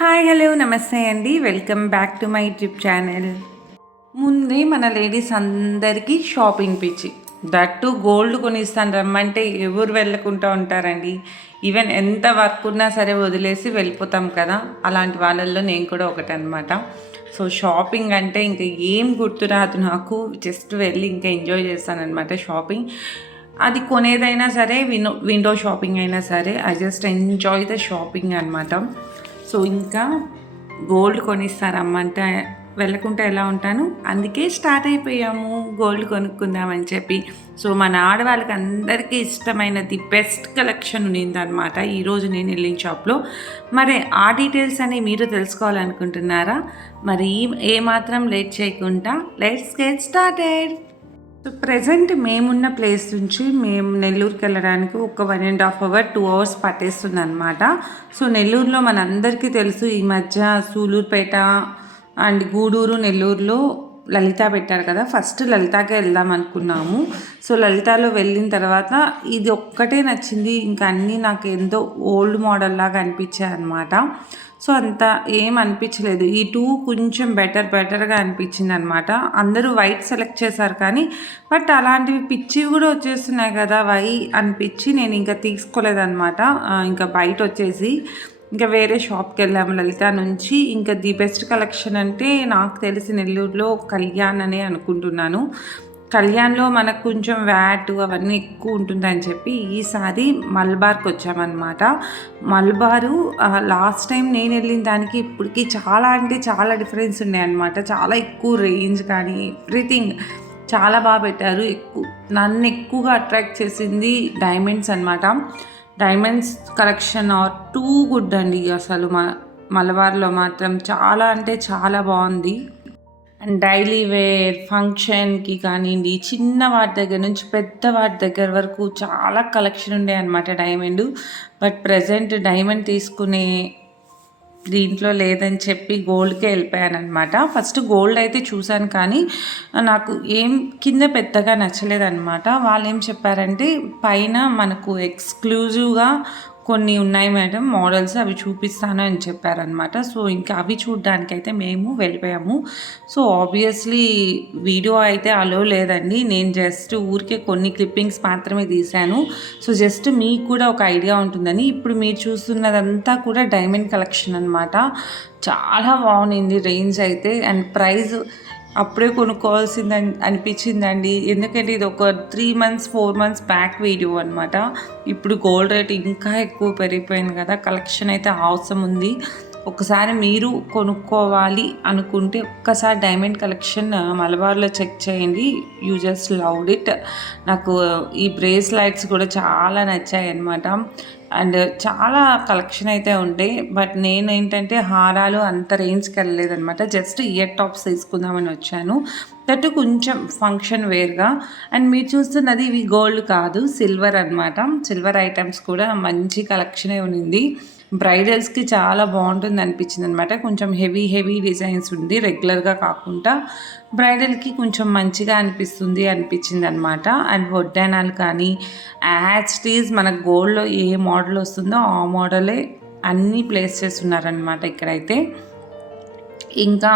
Hi hello నమస్తే అండి, welcome back to my YouTube channel. ముందే మన లేడీస్ అందరికీ షాపింగ్ పిచ్చి, దట్టు గోల్డ్ కొనిస్తాను రమ్మంటే ఎవరు వెళ్ళకుండా ఉంటారండి. ఈవెన్ ఎంత వర్క్ ఉన్నా సరే వదిలేసి వెళ్ళిపోతాం కదా, అలాంటి వాళ్ళల్లో నేను కూడా ఒకటి అనమాట. సో షాపింగ్ అంటే ఇంకా ఏం గుర్తురాదు నాకు, జస్ట్ వెళ్ళి ఇంకా ఎంజాయ్ చేస్తానన్నమాట షాపింగ్. అది కొనేదైనా సరే విండో షాపింగ్ అయినా సరే, I just enjoy the shopping అనమాట. సో ఇంకా గోల్డ్ కొనిస్తారమ్మంటే వెళ్ళకుంటే ఎలా ఉంటాను, అందుకే స్టార్ట్ అయిపోయాము గోల్డ్ కొనుక్కుందామని చెప్పి. సో మన ఆడవాళ్ళకి అందరికీ ఇష్టమైన ది బెస్ట్ కలెక్షన్ ఉన్నిందనమాట ఈరోజు నేను వెళ్ళిన షాప్లో. మరి ఆ డీటెయిల్స్ అని మీరు తెలుసుకోవాలనుకుంటున్నారా? మరి ఏమాత్రం లేట్ చేయకుండా let's get started. So present మేమున్న ప్లేస్ నుంచి మేము నెల్లూరుకి వెళ్ళడానికి ఒక 1.5 hour 2 hours పట్టేస్తుంది అనమాట. సో నెల్లూరులో మనందరికీ తెలుసు, ఈ మధ్య సూలూరుపేట అండ్ గూడూరు నెల్లూరులో లలిత పెట్టారు కదా. ఫస్ట్ లలితాకే వెళ్దాం అనుకున్నాము. సో లలితాలో వెళ్ళిన తర్వాత ఇది ఒక్కటే నచ్చింది, ఇంకా అన్నీ నాకు ఎంతో ఓల్డ్ మోడల్ లాగా అనిపించాయి అనమాట. సో అంత ఏం అనిపించలేదు, ఈ టూ కొంచెం బెటర్గా అనిపించింది అనమాట. అందరూ వైట్ సెలెక్ట్ చేశారు కానీ బట్ అలాంటివి పిచ్చివి కూడా వచ్చేస్తున్నాయి కదా వై అనిపించి నేను ఇంకా తీసుకోలేదన్నమాట. ఇంకా బయట వచ్చేసి ఇంకా వేరే షాప్కి వెళ్ళాము లలిత నుంచి. ఇంకా ది బెస్ట్ కలెక్షన్ అంటే నాకు తెలిసి నెల్లూరులో కళ్యాణ్ అనే అనుకుంటున్నాను. కళ్యాణ్లో మనకు కొంచెం వ్యాట్ అవన్నీ ఎక్కువ ఉంటుందని చెప్పి ఈసారి మల్బార్కి వచ్చామన్నమాట. మల్బారు లాస్ట్ టైం నేను వెళ్ళిన దానికి ఇప్పటికి చాలా అంటే చాలా డిఫరెన్స్ ఉన్నాయన్నమాట. చాలా ఎక్కువ రేంజ్ కానీ ఎవ్రీథింగ్ చాలా బాగా పెట్టారు. నన్ను ఎక్కువగా అట్రాక్ట్ చేసింది డైమండ్స్ అనమాట. Diamonds collection are too good అండి. అసలు మలబార్లో మాత్రం చాలా అంటే చాలా బాగుంది. అండ్ డైలీ వేర్ ఫంక్షన్కి కానివ్వండి, చిన్న వాటి దగ్గర నుంచి పెద్ద వాటి దగ్గర వరకు చాలా కలెక్షన్ ఉండే అనమాట డైమండ్. బట్ ప్రజెంట్ డైమండ్ తీసుకునే దీంట్లో లేదని చెప్పి గోల్డ్కే వెళ్ళిపోయాను అనమాట. ఫస్ట్ గోల్డ్ అయితే చూశాను కానీ నాకు ఏం కింద పెద్దగా నచ్చలేదన్నమాట. వాళ్ళు ఏం చెప్పారంటే పైన మనకు ఎక్స్క్లూజివ్గా కొన్ని ఉన్నాయి మేడం మోడల్స్, అవి చూపిస్తాను అని చెప్పారనమాట. సో ఇంకా అవి చూడడానికైతే మేము వెళ్ళిపోయాము. సో ఆబ్వియస్లీ వీడియో అయితే అలో లేదండి, నేను జస్ట్ ఊరికే కొన్ని క్లిప్పింగ్స్ మాత్రమే తీశాను. సో జస్ట్ మీకు కూడా ఒక ఐడియా ఉంటుందని. ఇప్పుడు మీరు చూస్తున్నదంతా కూడా డైమండ్ కలెక్షన్ అనమాట. చాలా బాగుంది రేంజ్ అయితే. అండ్ ప్రైస్ అప్పుడే కొనుక్కోవాల్సిందని అనిపించిందండి, ఎందుకంటే ఇది ఒక 3 months 4 months బ్యాక్ వీడియో అనమాట. ఇప్పుడు గోల్డ్ రేట్ ఇంకా ఎక్కువ పెరిగిపోయింది కదా. కలెక్షన్ అయితే అవసరం ఉంది. ఒకసారి మీరు కొనుక్కోవాలి అనుకుంటే ఒక్కసారి డైమండ్ కలెక్షన్ మలబార్లో చెక్ చేయండి. You just loved it. నాకు ఈ బ్రేస్లైట్స్ కూడా చాలా నచ్చాయి అన్నమాట. అండ్ చాలా కలెక్షన్ అయితే ఉంటాయి. బట్ నేను ఏంటంటే హారాలు అంత రేంజ్కి వెళ్ళలేదనమాట. జస్ట్ ఇయర్ టాప్స్ తీసుకుందామని వచ్చాను, దట్ కొంచెం ఫంక్షన్ వేర్గా. అండ్ మీరు చూస్తున్నది ఇవి గోల్డ్ కాదు, సిల్వర్ అనమాట. సిల్వర్ ఐటమ్స్ కూడా మంచి కలెక్షనే ఉంది. బ్రైడల్స్కి చాలా బాగుంటుంది అనిపించింది అనమాట. కొంచెం హెవీ డిజైన్స్ ఉంది, రెగ్యులర్గా కాకుండా బ్రైడల్కి కొంచెం మంచిగా అనిపించింది అనమాట. అండ్ వడ్డానాలు కానీ యాజ్ మన గోల్డ్లో ఏ మోడల్ వస్తుందో ఆ మోడలే అన్నీ ప్లేస్ చేస్తున్నారనమాట ఇక్కడైతే. ఇంకా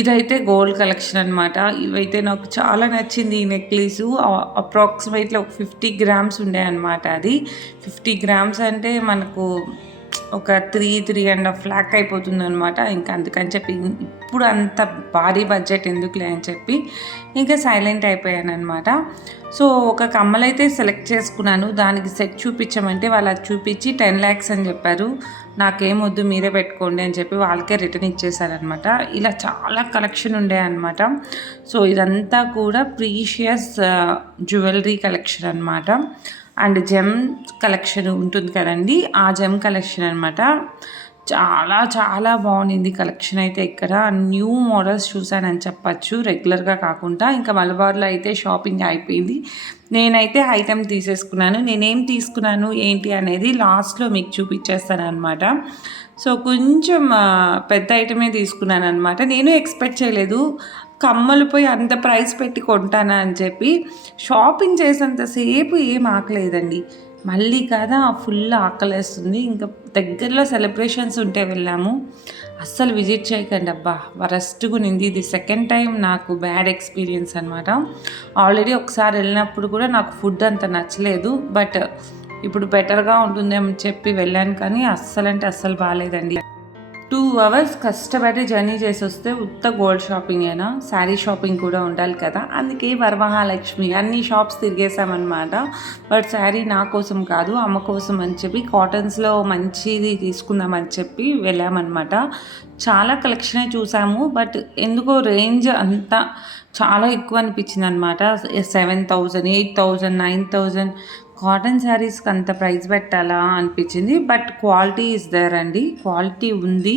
ఇదైతే గోల్డ్ కలెక్షన్ అనమాట. ఇవైతే నాకు చాలా నచ్చింది. ఈ నెక్లెసు అప్రాక్సిమేట్లీ ఒక 50 grams ఉండే అనమాట. అది 50 grams అంటే మనకు ఒక 3.5 lakh అయిపోతుంది అనమాట. ఇంకా అందుకని చెప్పి ఇప్పుడు అంత భారీ బడ్జెట్ ఎందుకులే అని చెప్పి ఇంకా సైలెంట్ అయిపోయాను అనమాట. సో ఒక కమ్మలైతే సెలెక్ట్ చేసుకున్నాను, దానికి సెట్ చూపించమంటే వాళ్ళు అది చూపించి 10 lakhs అని చెప్పారు. నాకేమొద్దు మీరే పెట్టుకోండి అని చెప్పి వాళ్ళకే రిటర్న్ ఇచ్చేసారనమాట. ఇలా చాలా కలెక్షన్ ఉండే అనమాట. సో ఇదంతా కూడా ప్రీషియస్ జ్యువెలరీ కలెక్షన్ అనమాట. అండ్ జెమ్ కలెక్షన్ ఉంటుంది కదండి, ఆ జెమ్ కలెక్షన్ అనమాట. చాలా బాగుంది కలెక్షన్ అయితే. ఇక్కడ న్యూ మోడల్స్ చూసానని చెప్పచ్చు, రెగ్యులర్గా కాకుండా. ఇంకా మలబార్లో అయితే షాపింగ్ అయిపోయింది. నేనైతే ఐటెం తీసేసుకున్నాను. నేనేం తీసుకున్నాను ఏంటి అనేది లాస్ట్లో మీకు చూపించేస్తాను అనమాట. సో కొంచెం పెద్ద ఐటమే తీసుకున్నాను అనమాట. నేను ఎక్స్పెక్ట్ చేయలేదు కమ్మలు పోయి అంత ప్రైస్ పెట్టి కొంటానా అని చెప్పి. షాపింగ్ చేసేంతసేపు ఏం ఆకలేదండి. మళ్ళీ కదా ఫుల్ ఆకలేస్తుంది. ఇంకా దగ్గరలో సెలబ్రేషన్స్ ఉంటే వెళ్ళాము. అస్సలు విజిట్ చేయకండి అబ్బా, వరస్ట్‌గా ఉన్నింది. ఇది సెకండ్ టైం నాకు బ్యాడ్ ఎక్స్‌పీరియన్స్ అనమాట. ఆల్రెడీ ఒకసారి వెళ్ళినప్పుడు కూడా నాకు ఫుడ్ అంత నచ్చలేదు. బట్ ఇప్పుడు బెటర్‌గా ఉంటుందేమో చెప్పి వెళ్ళాను, కానీ అస్సలంటే అస్సలు బాలేదండి. 2 అవర్స్ కష్టపడి జర్నీ చేసి వస్తే ఉత్త గోల్డ్ షాపింగ్ అయినా, శారీ షాపింగ్ కూడా ఉండాలి కదా. అందుకే వరమహాలక్ష్మి అన్ని షాప్స్ తిరిగేసామన్నమాట. బట్ శారీ నా కోసం కాదు, అమ్మ కోసం అని చెప్పి కాటన్స్లో మంచిది తీసుకుందామని చెప్పి వెళ్ళామన్నమాట. చాలా కలెక్షనే చూసాము, బట్ ఎందుకో రేంజ్ అంతా చాలా ఎక్కువ అనిపించింది అనమాట. 7,000, 8,000, 9,000 కాటన్ శారీస్కి అంత ప్రైస్ పెట్టాలా అనిపించింది. బట్ క్వాలిటీ ఇస్ దేర్ అండి, క్వాలిటీ ఉంది.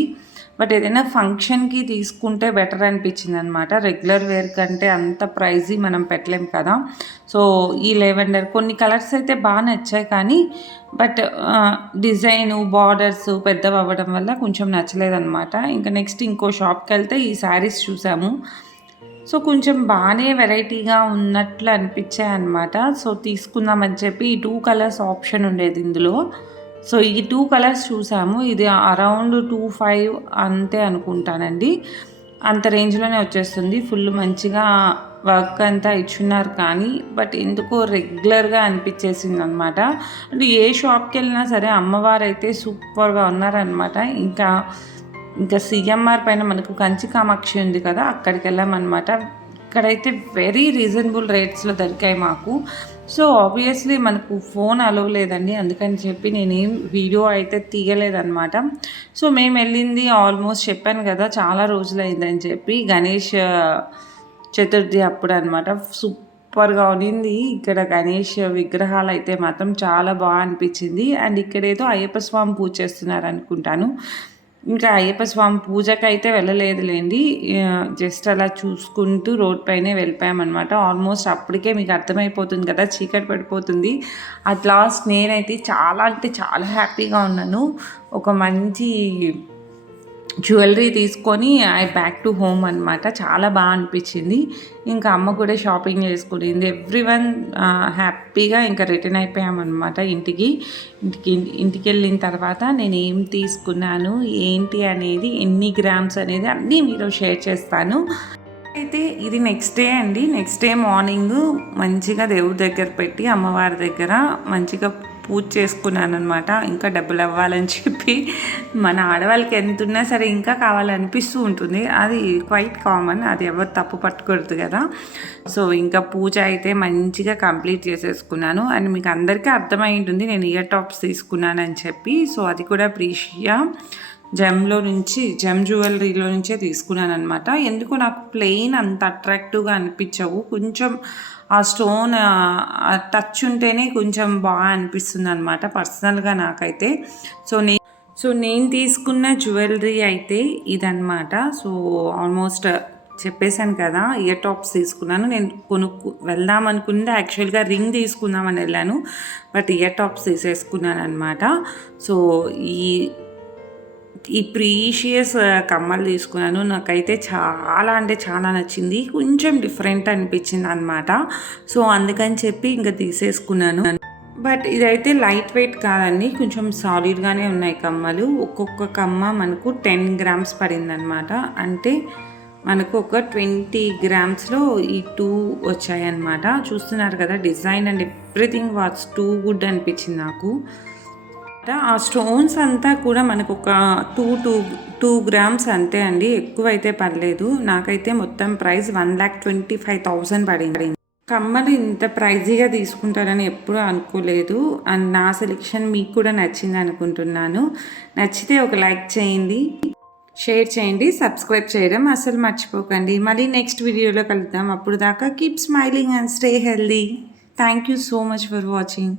బట్ ఏదైనా ఫంక్షన్కి తీసుకుంటే బెటర్ అనిపించింది అనమాట. రెగ్యులర్ వేర్ కంటే అంత ప్రైజీ మనం పెట్టలేం కదా. సో ఈ లెవెండర్ కొన్ని కలర్స్ అయితే బాగా నచ్చాయి, కానీ బట్ డిజైను బార్డర్స్ పెద్దవి అవ్వడం వల్ల కొంచెం నచ్చలేదన్నమాట. ఇంకా నెక్స్ట్ ఇంకో షాప్కి వెళ్తే ఈ శారీస్ చూసాము. సో కొంచెం బాగానే వెరైటీగా ఉన్నట్లు అనిపించాయి అనమాట. సో తీసుకుందామని చెప్పి ఈ 2 కలర్స్ ఆప్షన్ ఉండేది ఇందులో. సో ఈ 2 కలర్స్ చూసాము. ఇది అరౌండ్ 2,500 అంతే అనుకుంటానండి. అంత రేంజ్లోనే వచ్చేస్తుంది. ఫుల్ మంచిగా వర్క్ అంతా ఇచ్చున్నారు, కానీ బట్ ఎందుకో రెగ్యులర్గా అనిపించేసింది అనమాట. అంటే ఏ షాప్కి వెళ్ళినా సరే అమ్మవారు అయితే సూపర్గా ఉన్నారనమాట. ఇంకా సిఎంఆర్ పైన మనకు కంచి కామాక్షి ఉంది కదా, అక్కడికి వెళ్ళామన్నమాట. ఇక్కడైతే వెరీ రీజనబుల్ రేట్స్లో దొరికాయి మాకు. సో ఆబ్వియస్లీ మనకు ఫోన్ అలవ్ లేదండి, అందుకని చెప్పి నేనేం వీడియో అయితే తీయలేదన్నమాట. సో మేము వెళ్ళింది ఆల్మోస్ట్ చెప్పాను కదా చాలా రోజులైందని చెప్పి, గణేష్ చతుర్థి అప్పుడు అనమాట. సూపర్గా ఉన్నింది. ఇక్కడ గణేష్ విగ్రహాలు అయితే మాత్రం చాలా బాగా అనిపించింది. అండ్ ఇక్కడేదో అయ్యప్ప స్వామి పూజ చేస్తున్నారు అనుకుంటాను. ఇంకా అయ్యప్ప స్వామి పూజకి అయితే వెళ్ళలేదులేండి, జస్ట్ అలా చూసుకుంటూ రోడ్ పైనే వెళ్ళిపోయామన్నమాట. ఆల్మోస్ట్ అప్పటికే మీకు అర్థమైపోతుంది కదా, చీకటి పడిపోతుంది. అట్ లాస్ట్ నేనైతే చాలా అంటే చాలా హ్యాపీగా ఉన్నాను. ఒక మంచి జ్యువెలరీ తీసుకొని ఐ బ్యాక్ టు హోమ్ అనమాట. చాలా బాగా అనిపించింది. ఇంకా అమ్మ కూడా షాపింగ్ చేసుకునింది. ఎవ్రీవన్ హ్యాపీగా ఇంకా రిటర్న్ అయిపోయామన్నమాట ఇంటికి వెళ్ళిన తర్వాత నేను ఏం తీసుకున్నాను ఏంటి అనేది, ఎన్ని గ్రామ్స్ అనేది అన్నీ మీతో షేర్ చేస్తాను. అయితే ఇది నెక్స్ట్ డే అండి. నెక్స్ట్ డే మార్నింగ్ మంచిగా దేవుడి దగ్గర పెట్టి అమ్మవారి దగ్గర మంచిగా పూజ చేసుకున్నాను అనమాట. ఇంకా డబ్బులు అవ్వాలని చెప్పి, మన ఆడవాళ్ళకి ఎంత ఉన్నా సరే ఇంకా కావాలనిపిస్తూ ఉంటుంది, అది క్వైట్ కామన్, అది ఎవరు తప్పు పట్టుకూడదు కదా. సో ఇంకా పూజ అయితే మంచిగా కంప్లీట్ చేసేసుకున్నాను. అండ్ మీకు అందరికీ అర్థమై ఉంటుంది నేను ఇయర్ టాప్స్ తీసుకున్నానని చెప్పి. సో అది కూడా ప్రీషియా జెమ్ జ్యువెలరీలో నుంచే తీసుకున్నాను అనమాట. ఎందుకో నాకు ప్లెయిన్ అంత అట్రాక్టివ్గా అనిపించవు, కొంచెం ఆ స్టోన్ టచ్ ఉంటేనే కొంచెం బాగా అనిపిస్తుంది అనమాట పర్సనల్గా నాకైతే. సో నేను తీసుకున్న జ్యువెలరీ అయితే ఇదన్నమాట. సో ఆల్మోస్ట్ చెప్పేశాను కదా, ఇయర్ టాప్స్ తీసుకున్నాను. నేను వెళ్దాం అనుకుంటే యాక్చువల్గా రింగ్ తీసుకుందామని వెళ్ళాను, బట్ ఇయర్ టాప్స్ తీసేసుకున్నాను అనమాట. సో ఈ ప్రీషియస్ కమ్మలు తీసుకున్నాను. నాకైతే చాలా అంటే చాలా నచ్చింది, కొంచెం డిఫరెంట్ అనిపించింది అనమాట. సో అందుకని చెప్పి ఇంకా తీసేసుకున్నాను. బట్ ఇదైతే లైట్ వెయిట్ కాదండి, కొంచెం సాలిడ్గానే ఉన్నాయి కమ్మలు. ఒక్కొక్క కమ్మ మనకు 10 గ్రామ్స్ పడిందనమాట. అంటే మనకు ఒక 20 గ్రామ్స్లో ఈ 2 వచ్చాయన్నమాట. చూస్తున్నారు కదా, design and everything what's too good అనిపించింది నాకు. ఆ స్టోన్స్ అంతా కూడా మనకు ఒక 2 గ్రామ్స్ అంతే అండి, ఎక్కువైతే పర్లేదు. నాకైతే మొత్తం ప్రైస్ 1,25,000 పడింది. కమ్మలు ఇంత ప్రైజీగా తీసుకుంటారని ఎప్పుడూ అనుకోలేదు. అండ్ నా సెలెక్షన్ మీకు కూడా నచ్చింది అనుకుంటున్నాను. నచ్చితే ఒక లైక్ చేయండి, షేర్ చేయండి, సబ్స్క్రైబ్ చేయడం అసలు మర్చిపోకండి. మళ్ళీ నెక్స్ట్ వీడియోలో కలుద్దాం. అప్పుడు దాకా keep smiling and stay healthy. Thank you so much for watching.